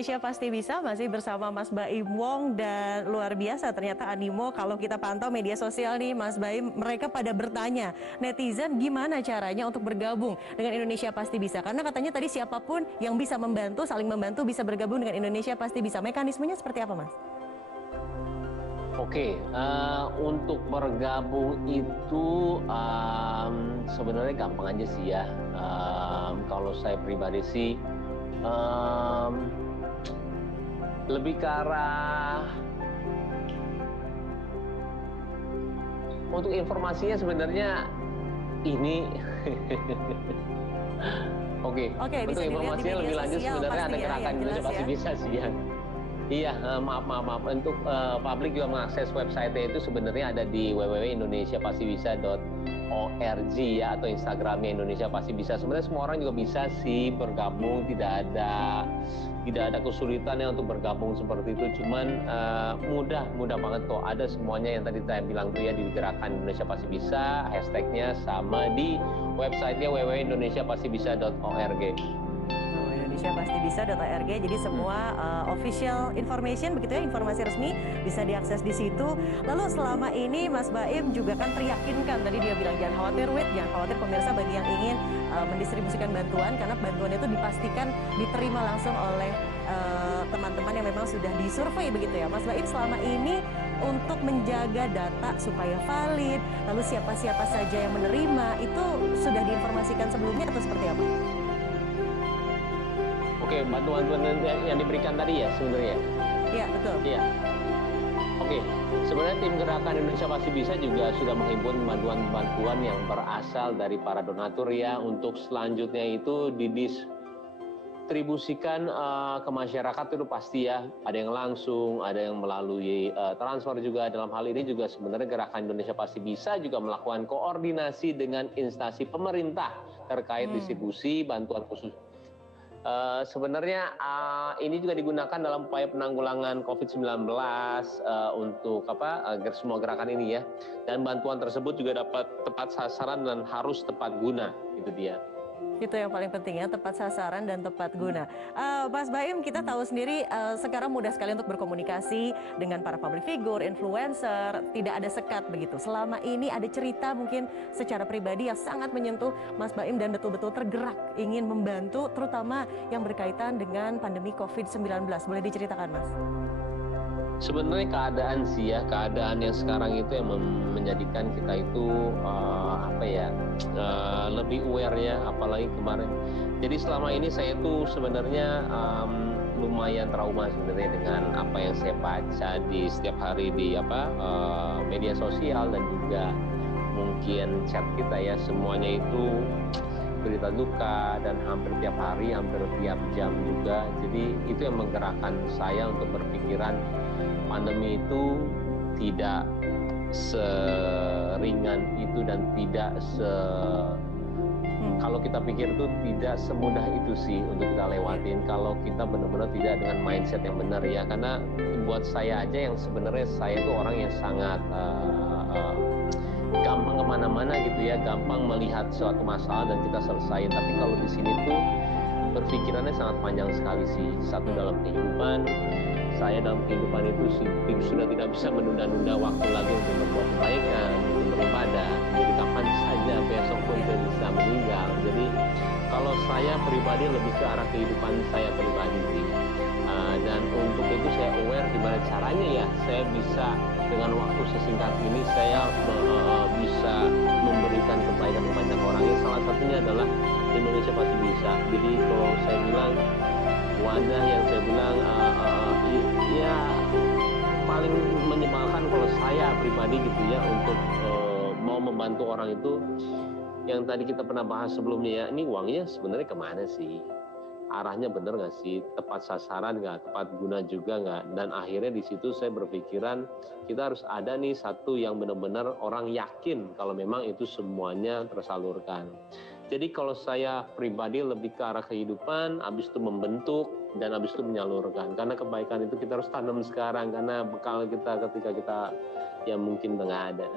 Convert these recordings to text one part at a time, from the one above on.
Indonesia Pasti Bisa masih bersama Mas Baim Wong dan luar biasa ternyata animo kalau kita pantau media sosial nih Mas Baim, mereka pada bertanya netizen gimana caranya untuk bergabung dengan Indonesia Pasti Bisa, karena katanya tadi siapapun yang bisa membantu, saling membantu bisa bergabung dengan Indonesia Pasti Bisa. Mekanismenya seperti apa Mas? Oke, untuk bergabung itu sebenarnya gampang aja sih ya. Kalau saya pribadi sih lebih ke arah untuk informasinya sebenarnya ini Oke, Oke, bisa untuk dilihat di informasinya media lebih lanjut sosial sebenarnya pasti ada ya, gerakan yang Indonesia jelas Pasti ya. Bisa sih ya. Iya, maaf. Untuk publik juga mengakses website-nya itu sebenarnya ada di www.indonesiapastibisa.org ya, atau Instagramnya Indonesia Pasti Bisa. Sebenarnya semua orang juga bisa sih bergabung, tidak ada kesulitannya untuk bergabung seperti itu. Cuman mudah banget kok. Ada semuanya yang tadi saya bilang tuh ya, di gerakan Indonesia Pasti Bisa, hashtagnya sama di website-nya www.indonesiapastibisa.org. Indonesiapastibisa.org, jadi semua official information begitu ya, informasi resmi bisa diakses di situ. Lalu selama ini Mas Baim juga kan teryakinkan, tadi dia bilang jangan khawatir jangan khawatir pemirsa bagi yang ingin mendistribusikan bantuan, karena bantuan itu dipastikan diterima langsung oleh teman-teman yang memang sudah disurvei begitu ya. Mas Baim selama ini untuk menjaga data supaya valid, lalu siapa-siapa saja yang menerima itu sudah diinformasikan sebelumnya atau seperti apa? Oke, bantuan yang diberikan tadi ya sebenarnya. Iya, betul. Iya. Oke, sebenarnya tim gerakan Indonesia Pasti Bisa juga sudah menghimpun bantuan-bantuan yang berasal dari para donatur ya, untuk selanjutnya itu didistribusikan ke masyarakat itu pasti ya. Ada yang langsung, ada yang melalui transfer juga. Dalam hal ini juga sebenarnya gerakan Indonesia Pasti Bisa juga melakukan koordinasi dengan instansi pemerintah terkait distribusi bantuan khusus. Sebenarnya ini juga digunakan dalam upaya penanggulangan COVID-19 untuk semua gerakan ini ya. Dan bantuan tersebut juga dapat tepat sasaran dan harus tepat guna, itu dia. Itu yang paling penting ya, tepat sasaran dan tepat guna. Mas Baim, kita tahu sendiri sekarang mudah sekali untuk berkomunikasi dengan para public figure, influencer, tidak ada sekat begitu. Selama ini ada cerita mungkin secara pribadi yang sangat menyentuh Mas Baim dan betul-betul tergerak ingin membantu, terutama yang berkaitan dengan pandemi COVID-19. Boleh diceritakan Mas? Sebenarnya keadaan yang sekarang itu yang menjadikan kita itu lebih aware ya, apalagi kemarin. Jadi selama ini saya tuh sebenarnya lumayan trauma sebenarnya dengan apa yang saya baca di setiap hari di media sosial dan juga mungkin chat kita ya, semuanya itu berita duka dan hampir tiap hari, hampir tiap jam juga. Jadi itu yang menggerakkan saya untuk berpikiran pandemi itu tidak seringan itu dan tidak kalau kita pikir itu tidak semudah itu sih untuk kita lewatin kalau kita benar-benar tidak dengan mindset yang benar ya. Karena buat saya aja yang sebenarnya saya itu orang yang sangat gampang kemana-mana gitu ya, gampang melihat suatu masalah dan kita selesaiin. Tapi kalau di sini tuh berpikirannya sangat panjang sekali sih. Satu, dalam kehidupan itu sudah tidak bisa menunda-nunda waktu lagi untuk berbuat kebaikan, untuk beribadah. Jadi kapan saja besok pun saya bisa meninggal. Jadi kalau saya pribadi lebih ke arah kehidupan saya pribadi sih. Dan untuk itu saya aware gimana caranya ya saya bisa dengan waktu sesingkat ini saya bisa memberikan kebaikan kepada orang. Yang salah satunya adalah Indonesia Pasti Bisa. Jadi kalau saya bilang wadah yang saya bilang ya paling menyebalkan kalau saya pribadi gitu ya, untuk mau membantu orang itu yang tadi kita pernah bahas sebelumnya ya, ini uangnya sebenarnya kemana sih? Arahnya bener nggak sih, tepat sasaran nggak, tepat guna juga nggak. Dan akhirnya di situ saya berpikiran kita harus ada nih satu yang benar-benar orang yakin kalau memang itu semuanya tersalurkan. Jadi kalau saya pribadi lebih ke arah kehidupan, habis itu membentuk dan habis itu menyalurkan. Karena kebaikan itu kita harus tanam sekarang, karena bekal kita ketika kita ya mungkin nggak ada.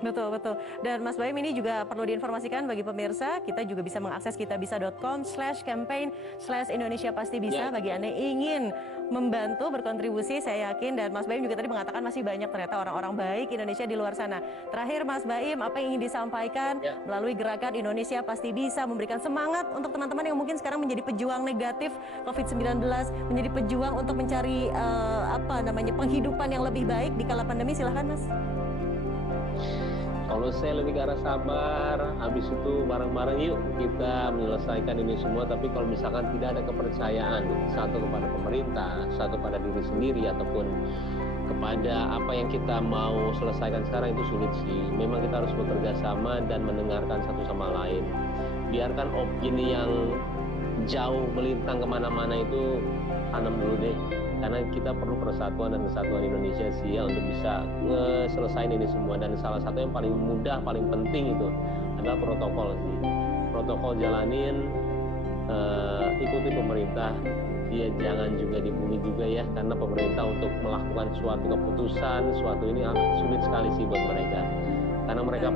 Betul, betul. Dan Mas Baim ini juga perlu diinformasikan bagi pemirsa, kita juga bisa mengakses kitabisa.com/campaign/Indonesia Pasti Bisa Ya. bagi Anda yang ingin membantu berkontribusi, saya yakin. Dan Mas Baim juga tadi mengatakan masih banyak ternyata orang-orang baik Indonesia di luar sana. Terakhir Mas Baim, apa yang ingin disampaikan Ya. melalui gerakan Indonesia Pasti Bisa, memberikan semangat untuk teman-teman yang mungkin sekarang menjadi pejuang negatif COVID-19, menjadi pejuang untuk mencari penghidupan yang lebih baik di kala pandemi. Silahkan Mas. Kalau saya lebih ke arah sabar, habis itu bareng-bareng yuk kita menyelesaikan ini semua. Tapi kalau misalkan tidak ada kepercayaan, satu kepada pemerintah, satu pada diri sendiri, ataupun kepada apa yang kita mau selesaikan sekarang, itu sulit sih. Memang kita harus bekerja sama dan mendengarkan satu sama lain. Biarkan opini yang jauh melintang kemana-mana itu tanam dulu deh. Karena kita perlu persatuan dan kesatuan Indonesia sih ya untuk bisa selesaiin ini semua. Dan salah satu yang paling mudah, paling penting itu adalah protokol sih. Protokol jalanin, ikuti pemerintah. Ya jangan juga dibully juga ya, karena pemerintah untuk melakukan suatu keputusan, suatu ini sulit sekali sih buat mereka. Karena mereka